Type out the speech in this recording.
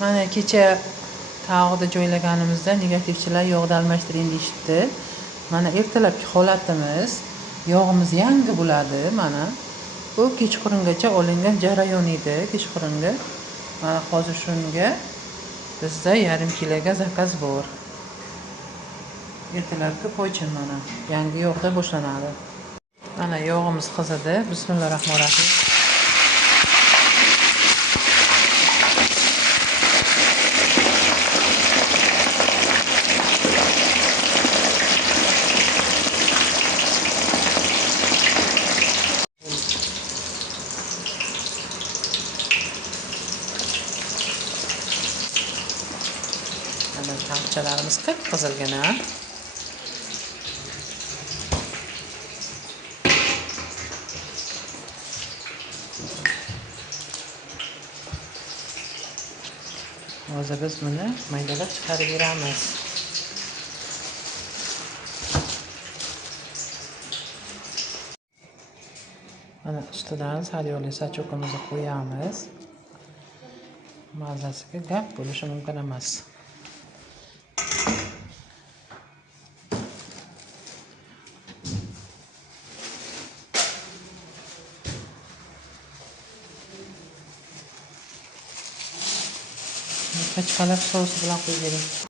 Mana kecha tog'da joylaganimizda negativchilar yog'da almashtiring deyishdi. Mana ertalabki holatimiz, yog'imiz yangi bo'ladi. Mana bu kechqurungacha olingan jarayon edi. Kechqurunga mana hozir shunga bizda yarim kiloga zakaz bor. Ertalabki po'chin mana yangi yog'da boshlanadi. Mana yog'imiz qizidi. Bismillahirrohmanirrohim. Mana tanchalarimiz qip-qizilgina. Hozir biz buni maydalab chiqarib beramiz. Mana ustidan sariyoli sachoqimizni qo'yamiz. Mazasiga gap bo'lishi mumkin emas. Qachqalab sousi bilan qo'yib bering.